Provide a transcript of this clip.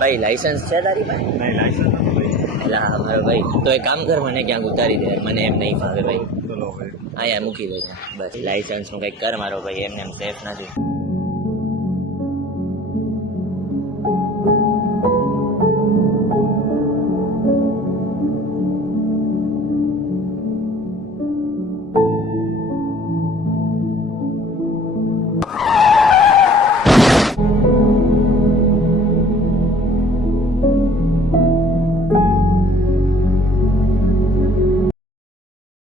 ભાઈ લાયસન્સ છે તારી પાસે? નહીં લાયસન્સ નથી ભાઈ. એટલે હા મારો ભાઈ તો એક કામ કર, મને ક્યાંક ઉતારી દે, મને એમ નહીં ફાવે ભાઈ. ચલો ભાઈ. અહીંયા મૂકી દે બસ. લાયસન્સનું કંઈક કર મારો ભાઈ, એમને એમ સેફ નથી.